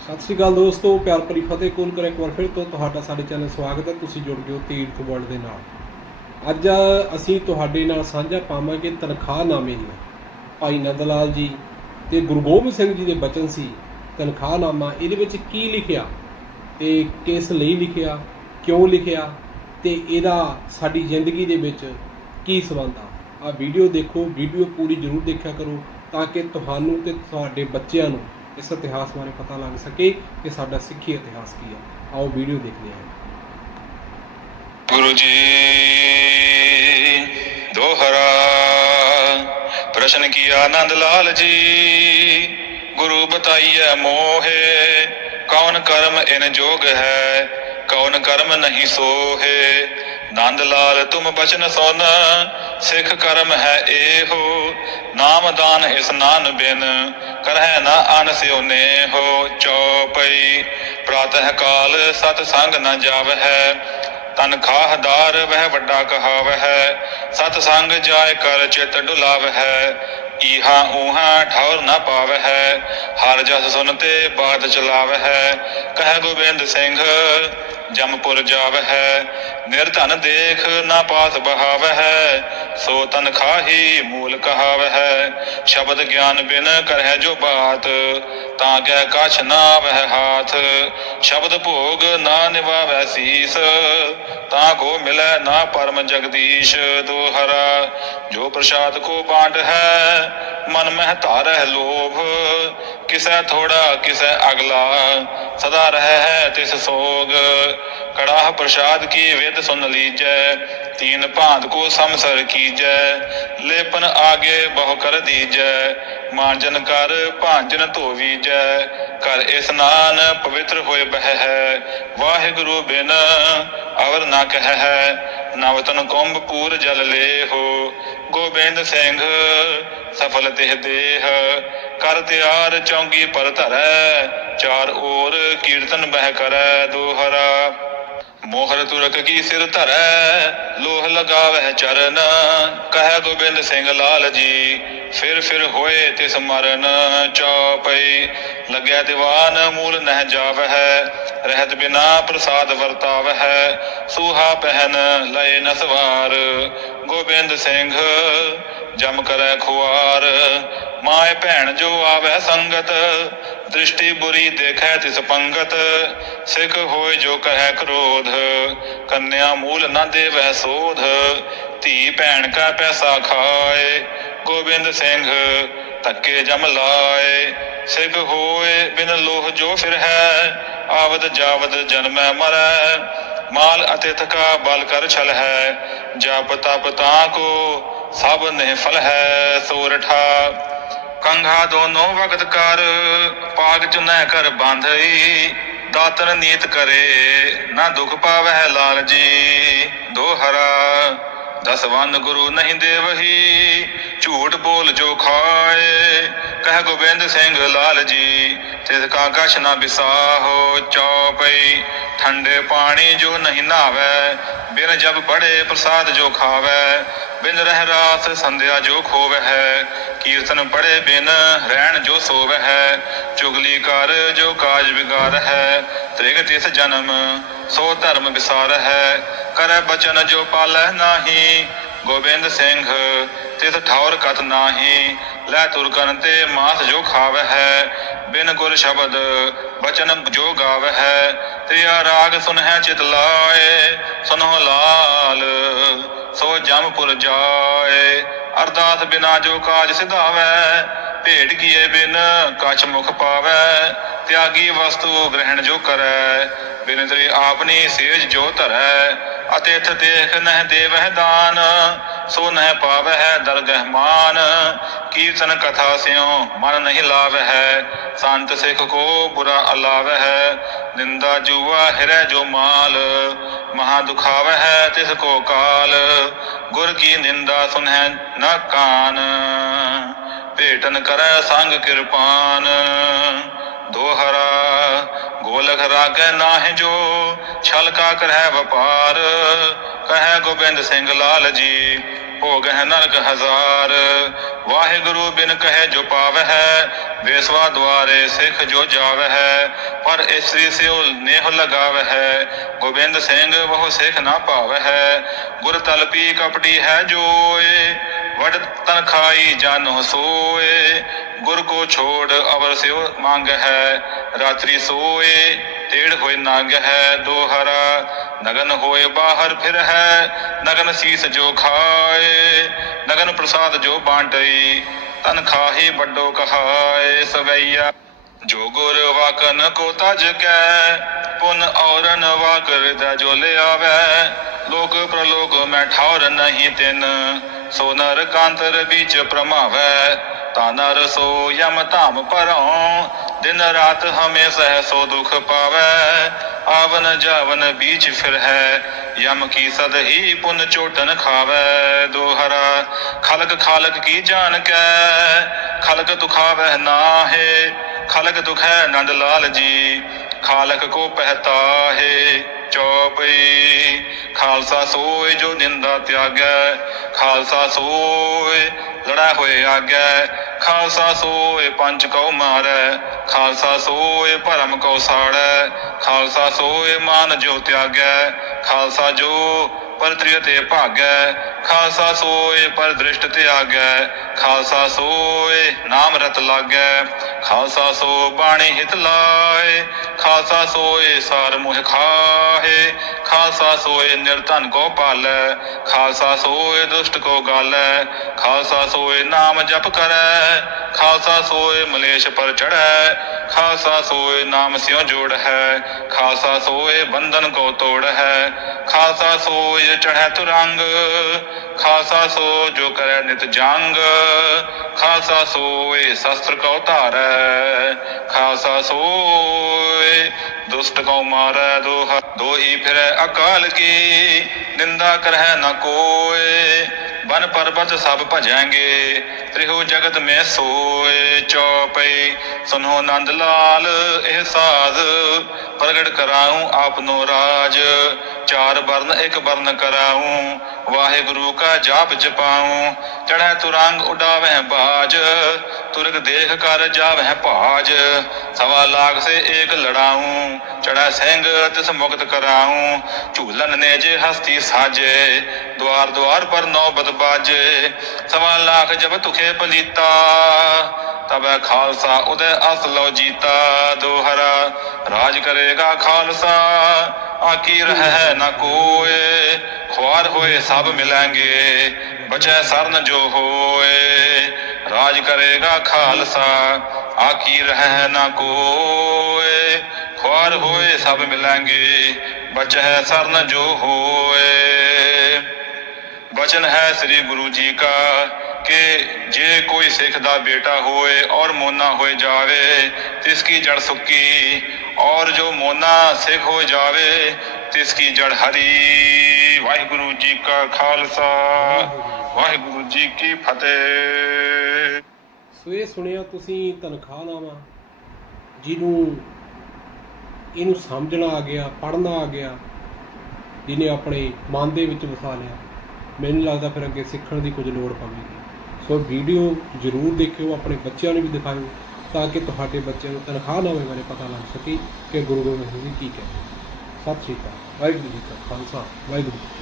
ਸਤਿ ਸ਼੍ਰੀ ਅਕਾਲ ਦੋਸਤੋ, ਪਿਆਰ ਭਰੀ ਫਤਿਹ ਕੋਲ ਕਰ ਇੱਕ ਵਾਰ ਫਿਰ ਤੋਂ ਤੁਹਾਡਾ ਸਾਡੇ ਚੈਨਲ ਸਵਾਗਤ ਹੈ, ਤੁਸੀਂ ਜੁੜ ਗਏ ਹੋ ਤੀਰਥ ਵਰਲਡ ਦੇ ਨਾਲ। ਅੱਜ ਅਸੀਂ ਤੁਹਾਡੇ ਨਾਲ ਸਾਂਝਾ ਪਾਵਾਂਗੇ ਤਨਖਾਹਨਾਮੇ ਦੀਆਂ। ਭਾਈ ਨੰਦ ਲਾਲ ਜੀ ਤੇ ਗੁਰੂ ਗੋਬਿੰਦ ਸਿੰਘ ਜੀ ਦੇ ਬਚਨ ਸੀ, ਤਨਖਾਹਨਾਮਾ, ਇਹਦੇ ਵਿੱਚ ਕੀ ਲਿਖਿਆ ਤੇ ਕਿਸ ਲਈ ਲਿਖਿਆ, ਕਿਉਂ ਲਿਖਿਆ ਤੇ ਇਹਦਾ ਸਾਡੀ ਜ਼ਿੰਦਗੀ ਦੇ ਵਿੱਚ ਕੀ ਸੰਬੰਧ ਆ। ਆ ਵੀਡੀਓ ਦੇਖੋ ਵੀਡੀਓ ਪੂਰੀ ਜ਼ਰੂਰ ਦੇਖਿਆ ਕਰੋ ਤਾਂ ਕਿ ਤੁਹਾਨੂੰ ਤੇ ਤੁਹਾਡੇ ਬੱਚਿਆਂ ਨੂੰ ਇਸ ਇਤਿਹਾਸ ਬਾਰੇ ਪਤਾ ਲੱਗ ਸਕੇ ਕਿ ਸਾਡਾ ਸਿੱਖੀ ਇਤਿਹਾਸ ਕੀ ਹੈ। ਆਓ ਵੀਡੀਓ ਦੇਖਦੇ ਹਾਂ। ਗੁਰੂ ਜੀ ਦੋਹਰਾ, ਪ੍ਰਸ਼ਨ ਕੀ ਆਨੰਦ ਲਾਲ ਜੀ? ਗੁਰੂ ਬਤਾਈਐ ਮੋਹੇ, ਕੌਣ ਕਰਮ ਇਨ ਜੋਗ ਹੈ, ਕੌਣ ਕਰਮ ਨਹੀਂ ਸੋਹੇ? ਨੰਦ ਲਾਲ, ਤੁਮ ਬਚਨ ਸੋਨਾ ਸਿੱਖ ਕਰਮ ਹੈ ਇਹੋ ਨਾਮਦਾਨ ਇਸ ਨਾਨ ਬਿਨ, ਕਰਹਿ ਨਾ ਅਨ ਸਿਉਨੇ ਹੋ ਚੌਪਈ। ਪ੍ਰਾਤਹ ਕਾਲ ਸਤ ਸੰਗ ਨਾ ਜਾਵਹਿ, ਤਨ ਖਾਹਦਾਰ ਵਹਿ ਵੱਡਾ ਕਹਾਵਹਿ। ਸਤ ਸੰਗ ਜਾਇ ਕਰ ਚਿਤ ਡੁਲਾਵਹਿ ਈਹਾ ਊਹਾ ਠੌਰ ਨਾ ਪਾਵ ਹੈ ਹਰ ਜਸ ਸੁਨ ਤੇ ਬਾਤ ਚਲਾਵ ਹੈ ਕਹਿ ਗੋਬਿੰਦ ਸਿੰਘ, ਜਮਪੁਰ ਜਾਵ ਹੈ ਨਿਰਧਨ ਦੇਖ ਨਾ ਪਾਸ ਬਹਾਵ ਹੈ ਸੋ ਤਨ ਖਾਹੀ ਮੂਲ ਕਹਾਵ ਹੈ ਸ਼ਬਦ ਗਿਆਨ ਬਿਨ ਕਰਹਿ ਜੋ ਬਾਤ ਤਾਂ ਕਹਿ ਕਛ ਨਾ ਵਹਿ ਹਾਥ, ਸ਼ਬਦ ਭੋਗ ਨਾ ਨਿਵਾਵੈ ਸੀਸ। ਤਾਂ ਕੋ ਮਿਲੈ ਨਾ ਪਰਮ ਜਗਦੀਸ਼ ਦੋਹਰਾ ਜੋ ਪ੍ਰਸਾਦ ਕੋ ਬਾਟ ਹੈ, ਮਨ ਮਹਿ ਧਾਰਹਿ ਲੋਭ। ਕਿਸੈ ਥੋੜਾ, ਕਿਸੈ ਅਗਲਾ, ਸਦਾ ਰਹਿ ਹੈ ਤਿਸ ਸੋਗ। ਕੜਾਹ ਪ੍ਰਸਾਦ ਕੀ ਵਿਦ ਸੁਨ ਲੀਜੈ, ਤੀਨ ਭਾਂਤ ਕੋ ਸਮਸਰ ਕੀਜੈ, ਲੇਪਨ ਆਗੇ ਬਹੁ ਕਰ ਦੀਜੈ। ਮਾਂਜਨ ਕਰ ਭਾਂਜਨ ਧੋਵੀਜੈ, ਕਰ ਇਸਨਾਨ ਪਵਿੱਤਰ ਹੋਏ ਬਹਿ ਹੈ ਵਾਹਿਗੁਰੂ ਬਿਨ ਅਵਰ ਨਾ ਕਹਿ ਹੈ ਨਵਤਨ ਕੁੰਭ ਪੂਰ ਜਲ ਲੇ ਹੋ ਗੋਬਿੰਦ ਸਿੰਘ ਸਫਲ ਤਿਹ ਦੇਹ, ਕਰ ਤਿਆਰ ਚੌਂਗੀ ਪਰ ਧਰੈ, ਚਾਰ ਓਰ ਕੀਰਤਨ ਬਹਿ ਕਰੈ ਦੋਹਰਾ। ਮੋਹਰ ਤੁਰਕ ਕੀ ਸਿਰ ਧਰੈ, ਲੋਹ ਲਗਾਵਹਿ ਚਰਨ, ਕਹਿ ਗੋਬਿੰਦ ਸਿੰਘ ਲਾਲ ਜੀ। ਫਿਰ ਫਿਰ ਹੋਏ ਤਿਸ ਮਰਨ ਚੌਪਈ, ਲੱਗਿਆ ਦੀਵਾਨ, ਮੂਲ ਨਹਿ ਜਾਵਹਿ, ਰਹਿਤ ਬਿਨਾ ਪ੍ਰਸਾਦ ਵਰਤਾਵਹਿ, ਸੂਹਾ ਪਹਿਨ ਲਏ ਨਸਵਾਰ ਗੋਬਿੰਦ ਸਿੰਘ, ਜਮ ਕਰੈ ਖੁਆਰ, ਮਾਏ ਭੈਣ ਜੋ ਆਵੈ ਸੰਗਤ, ਦ੍ਰਿਸ਼ਟੀ ਬੁਰੀ ਦੇਖੈ ਤਿਸ ਪੰਗਤ, ਸਿੱਖ ਹੋਏ ਜੋ ਕਹੈ ਕ੍ਰੋਧ, ਕੰਨਿਆ ਮੂਲ ਨਾ ਦੇਵੈ ਸੋਧ, ਧੀ ਭੈਣ ਕਾ ਪੈਸਾ ਖਾਏ ਗੋਬਿੰਦ ਸਿੰਘ, ਧੱਕੇ ਜਮ ਲਾਏ, ਸਿੱਖ ਹੋਏ ਬਿਨ ਲੋਹ ਜੋ ਫਿਰ ਹੈ, ਆਵਦ ਜਾਵਦ ਜਨਮੈ ਮਰੈ, ਮਾਲ ਅਤੇ ਥਕਾ ਬਲ ਕਰ ਛਲ ਹੈ, ਜਪ ਤਪ ਤਾਂ ਕੋ ਸਭ ਨੇ ਫਲ ਹੈ ਸੋਰਠਾ। ਕੰਘਾ ਦੋਨੋਂ ਵਕਤ ਕਰ, ਪਾਗ ਚੁਨੈ ਕਰ ਬਾਂਧਈ, ਦਾਤਨ ਨੀਤ ਕਰੇ, ਨਾ ਦੁਖ ਪਾਵਹਿ ਲਾਲ ਜੀ ਦੋਹਰਾ, ਦਸ ਵੰਨ ਗੁਰੂ ਨਹੀਂ ਦੇਵਹੀ ਝੂਠ ਬੋਲ ਜੋ ਖਾਏ, ਕਹਿ ਗੋਬਿੰਦ ਸਿੰਘ ਲਾਲ ਜੀ ਤਿਸ ਕਾ ਕਛ ਨਾ ਬਿਸਾਹੋ ਚੌਪਈ, ਠੰਡੇ ਪਾਣੀ ਜੋ ਨਹੀਂ ਨਾਵੈ ਬਿਨ ਜਬ ਬੜੇ ਪ੍ਰਸਾਦ ਜੋ ਖਾਵੈ, ਬਿਨ ਰਹਿ ਰਾਸ ਸੰਧਿਆ ਜੋ ਖੋਵੈ ਹੈ, ਕੀਰਤਨ ਪੜੇ ਬਿਨ ਰਹਿਣ ਜੋ ਸੋਵੈ ਹੈ, ਚੁਗਲੀ ਕਰ ਜੋ ਕਾਜ ਵਿਗਾਰ ਹੈ, ਤ੍ਰਿਗ ਤਿਸ ਜਨਮ ਸੋ ਧਰਮ ਵਿਸਾਰ ਹੈ, ਕਰੈ ਬਚਨ ਜੋ ਪਾਲੈ ਨਾਹੀ ਗੋਬਿੰਦ ਸਿੰਘ, ਤਿਸ ਠੌਰ ਕਤ ਨਾਹੀ, ਲੈ ਤੁਰਕਨ ਤੇ ਮਾਸ ਜੋ ਖਾਵੈ ਹੈ, ਬਿਨ ਗੁਰ ਸ਼ਬਦ ਬਚਨ ਜੋ ਗਾਵੈ ਹੈ ਤੇਰਾ ਰਾਗ ਸੁਨਹਿ ਚਿਤ ਲਾਏ, ਸੁਨਹੁ ਲਾਲ, ਸੋ ਜਮਪੁਰ ਜਾਏ। ਅਰਦਾਸ ਬਿਨਾ ਜੋ ਕਾਜ ਸਿਧਾਵੈ, ਭੇਟ ਕੀਏ ਬਿਨ ਕਛ ਮੁਖ ਪਾਵੈ। ਤਿਆਗੀ ਵਸਤੂ ਗ੍ਰਹਿਣ ਜੋ ਕਰੈ ਬਿਨ ਤੇਰੀ ਆਪਣੀ ਸੇਜ ਜੋ ਧਰੈ ਅਤਿਥ ਦੇਖ ਨਹਿ ਦੇਵਹਿ ਦਾਨ, ਸੋ ਨਹਿ ਪਾਵਹਿ ਦਰਗਹਿ ਮਾਨ। ਕੀਰਤਨ ਕਥਾ ਸਿਉ, ਮਨ ਨਹੀਂ ਲਾਵਹਿ, ਸੰਤ ਸਿੱਖ ਕੋ ਬੁਰਾ ਅਲਾਵਹਿ। ਨਿੰਦਾ ਜੂਆ ਹਿਰੈ ਜੋ ਮਾਲ, ਮਹਾ ਦੁਖਾਵਹਿ ਤਿਸ ਕੋ ਕਾਲ। ਗੁਰ ਕੀ ਨਿੰਦਾ ਸੁਨਹਿ ਨਾ ਕਾਨ, ਭੇਟਨ ਕਰੈ ਸੰਗ ਕਿਰਪਾਨ। ਗੋਲਖ ਰਾਗੈ ਨਾਹਿ ਜੋ, ਛਲ ਕਾ ਕਰਹਿ ਵਪਾਰ। ਕਹੈ ਗੋਬਿੰਦ ਸਿੰਘ ਲਾਲ ਜੀ, ਭੋਗ ਹੈ ਨਰਕ ਹਜ਼ਾਰ। ਵਾਹਿਗੁਰੂ ਬਿਨ ਕਹੇ ਜੋ ਪਾਵਹਿ ਵੇਸਵਾ ਦੁਆਰੇ ਸਿੱਖ ਜੋ ਜਾਵਹਿ ਪਰ ਇਸਰੀ ਸਿਓ ਨੇਹ ਲਗਾਵ ਹੈ, ਗੋਬਿੰਦ ਸਿੰਘ ਬਹੁ ਸਿੱਖ ਨਾ ਭਾਵ ਹੈ। ਗੁਰ ਤਲਪੀ ਕਪਟੀ ਹੈ ਜੋਏ ਵਡ ਤਨ ਖਾਈ ਜਾਨੋ ਸੋਏ, ਗੁਰ ਕੋ ਛੋੜ ਅਵਰ ਸਿਓ ਮੰਗ ਹੈ ਰਾਤਰੀ ਸੋਏ, ਤੇੜ ਹੋਏ ਨੰਗ ਹੈ ਦੋਹਰਾ ਨਗਨ ਹੋਏ ਬਾਹਰ ਫਿਰ ਹੈ ਨਗਨ ਸੀਸ ਜੋ ਖਾਏ, ਨਗਨ ਪ੍ਰਸਾਦ ਜੋ ਬਾਂਟਈ ਤਨ ਖਾਹੀ ਵੱਡੋ ਕਹਾਏ, ਸਵਈਆ ਜੋ ਗੁਰ ਵਾਕਨ ਕੋ ਤਜ ਕੈ, ਪੁਨ ਔਰਨ ਵਾਕਰ ਦਾ ਜੋ ਲਿਆਵੈ, ਲੋਕ ਪ੍ਰਲੋਕ ਮੈਂ ਠੌਰ ਨਹੀਂ ਤਿਨ। ਸੋ ਨਰ ਕਾਂਤਰ ਵਿੱਚ ਪ੍ਰਮਾਵੈ, ਤਾ ਨਰ ਸੋ ਯਮ ਧਾਮ ਪਰਉ ਦਿਨ ਰਾਤ ਹਮੇ ਸਹਿ ਸੋ ਦੁਖ ਪਾਵੈ। ਆਵਨ ਜਾਵਨ ਬੀਚ ਫਿਰ ਹੈ, ਯਮ ਕੀ ਸਦ ਹੀ ਪੁਨ ਚੋਟਨ ਖਾਵੈ। ਦੋਹਰਾ, ਖਲਕ ਖਾਲਕ ਕੀ ਜਾਣ ਕੈ? ਖਲਕ ਦੁਖਾਵੈ ਨਾਹੇ, ਖਲਕ ਦੁਖੈ ਨੰਦ ਲਾਲ ਜੀ, ਖਾਲਕ ਕੋ ਪਹਿਤਾ ਹੈ ਚੌਪਈ। ਖਾਲਸਾ ਸੋਏ ਜੋ ਨਿੰਦਾ ਤਿਆਗੈ, ਖਾਲਸਾ ਸੋਏ ਲੜਾ ਹੋਏ ਆਗੈ। ਖਾਲਸਾ ਸੋਏ ਪੰਜ ਕਉ ਮਾਰੈ, ਖਾਲਸਾ ਸੋਏ ਭਰਮ ਕਉ ਸਾੜੈ। ਖਾਲਸਾ ਸੋਏ ਮਾਨ ਜੋ ਤਿਆਗੈ, ਖਾਲਸਾ ਜੋ ਪਰ ਤ੍ਰਿਯ ਤੇ ਭਾਗੈ, ਖਾਲਸਾ ਸੋਏ ਪਰ ਦ੍ਰਿਸ਼ਟ ਤੇ ਆਗੈ ਖਾਲਸਾ ਸੋਏ ਨਾਮ ਰਤ ਲਾਗੈ, ਖਾਲਸਾ ਸੋ ਬਾਣੀ ਹਿਤ ਲਾਏ, ਖਾਲਸਾ ਸੋਏ ਸਾਰ ਮੁਹ ਖਾਹੇ ਖਾਲਸਾ ਸੋਏ ਨਿਰਧਨ ਕੋ ਪਾਲੈ, ਖਾਲਸਾ ਸੋਏ ਦੁਸ਼ਟ ਕੋ ਗਾਲੈ, ਖਾਲਸਾ ਸੋਏ ਨਾਮ ਜਪ ਕਰੈ, ਖਾਲਸਾ ਸੋਏ ਮਲੇਸ਼ ਪਰ ਚੜੈ ਖਾਲਸਾ ਸੋਏ ਨਾਮ ਸਿਉ ਜੋੜ ਹੈ ਖਾਲਸਾ ਸੋਏ ਬੰਧਨ ਕੋ ਤੋੜ ਹੈ ਖਾਲਸਾ ਸੋਏ ਚੜ੍ਹੈ ਤੁਰੰਗ ਖਾਲਸਾ ਸੋ ਜੋ ਕਰੈ ਨਿਤ ਜੰਗ ਖਾਲਸਾ ਸੋਏ ਸ਼ਸਤਰ ਕੋ ਧਾਰੈ ਖਾਲਸਾ ਸੋਏ ਦੁਸ਼ਟ ਕੋ ਮਾਰੈ, ਦੋਹ ਦੋਹੀ ਫਿਰੈ ਅਕਾਲ ਕੀ, ਨਿੰਦਾ ਕਰਹਿ ਨ ਕੋਏ, ਬਨ ਪਰਬਤ ਸਭ ਭਜਾਂਗੇ, ਤ੍ਰਿਹੋ ਜਗਤ ਮੈਂ ਸੋਏ, ਚੌਪਈ ਸੁਨੋ ਨੰਦ ਲਾਲ, ਇਹ ਸਾਧ ਪ੍ਰਗਟ ਕਰਾਉ ਆਪਨੋ ਰਾਜ। ਚਾਰ ਵਰਨ, ਇੱਕ ਵਰਨ ਕਰਾਉ ਵਾਹਿਗੁਰੂ ਕਾ ਜਾਪ ਜਪਾਉ ਚੜੈ ਤੁਰੰਗ ਉਡਾਵਹਿ ਬਾਜ। ਤੁਰਗ ਦੇਖ ਕਰ ਜਾਵਹਿ ਭਾਜ। ਸਵਾ ਲਾਖ ਸੇ ਏਕ ਲੜਾਉ ਚੜੈ ਸਿੰਘ ਤਿਸ ਮੁਕਤ ਕਰਾਉ ਝੂਲਨ ਨੇ ਜੇ ਹਸਤੀ ਸਾਜੇ। ਦਵਾਰ ਦਵਾਰ ਪਰ ਨੌਬਤ ਬਾਜੇ। ਸਵਾ ਲਾਖ ਜਬ ਤੁਖੇ ਪਲੀਤਾ। ਤਬੈ ਖਾਲਸਾ ਉਦੈ ਅਸ ਲੋ ਜੀਤਾ ਦੋਹਰਾ। ਰਾਜ ਕਰੇਗਾ ਖਾਲਸਾ ਆਕੀ ਰਹਿ ਨਾ ਕੋਏ। ਖੁਆਰ ਹੋਏ ਸਭ ਮਿਲਾਂਗੇ, ਬਚੈ ਸਰਨ ਜੋ ਹੋਏ। ਰਾਜ ਕਰੇਗਾ ਖਾਲਸਾ ਆਕੀ ਰਹਿ ਨਾ ਕੋਏ। ਖੁਆਰ ਹੋਏ ਸਭ ਮਿਲਾਂਗੇ, ਬਚੈ ਸਰਨ ਜੋ ਹੋਏ। ਬਚਨ ਹੈ ਸ੍ਰੀ ਗੁਰੂ ਜੀ ਕਾ ਕਿ ਜੇ ਕੋਈ ਸਿੱਖ ਦਾ ਬੇਟਾ ਹੋਏ ਔਰ ਮੋਨਾ ਹੋਏ ਜਾਵੇ ਤਿਸ ਕੀ ਜੜ ਸੁੱਕੀ, ਔਰ ਜੋ ਮੋਨਾ ਸਿੱਖ ਹੋ ਜਾਵੇ ਤਿਸ ਕੀ ਜੜ ਹਰੀ। ਵਾਹਿਗੁਰੂ ਜੀ ਕਾ ਖਾਲਸਾ, ਵਾਹਿਗੁਰੂ ਜੀ ਕੀ ਫਤਿਹ। ਸੋ ਇਹ ਸੁਣਿਆ ਤੁਸੀਂ ਤਨਖਾਹ ਤਨਖਾਹਨਾਮਾ ਜਿਹਨੂੰ ਇਹਨੂੰ ਸਮਝਣਾ ਆ ਗਿਆ, ਪੜ੍ਹਨਾ ਆ ਗਿਆ, ਜਿਹਨੇ ਆਪਣੇ ਮਨ ਦੇ ਵਿੱਚ ਵਸਾ ਲਿਆ। ਮੈਨੂੰ ਲੱਗਦਾ ਫਿਰ ਅੱਗੇ ਸਿੱਖਣ ਦੀ ਕੁਝ ਲੋੜ ਪਵੇਗੀ। ਸੋ ਵੀਡੀਓ ਜ਼ਰੂਰ ਦੇਖਿਓ, ਆਪਣੇ ਬੱਚਿਆਂ ਨੂੰ ਵੀ ਦਿਖਾਇਓ, ਤਾਂ ਕਿ ਤੁਹਾਡੇ ਬੱਚਿਆਂ ਨੂੰ ਤਨਖਾਹ ਤਨਖਾਹਨਾਮੇ ਬਾਰੇ ਪਤਾ ਲੱਗ ਸਕੇ ਕਿ ਗੁਰੂ ਗੋਬਿੰਦ ਸਿੰਘ ਜੀ ਕੀ ਕਹਿੰਦੇ ਸਤਿ ਸ਼੍ਰੀ ਅਕਾਲ, ਵਾਹਿਗੁਰੂ ਜੀ ਕਾ ਖਾਲਸਾ, ਵਾਹਿਗੁਰੂ ਜੀ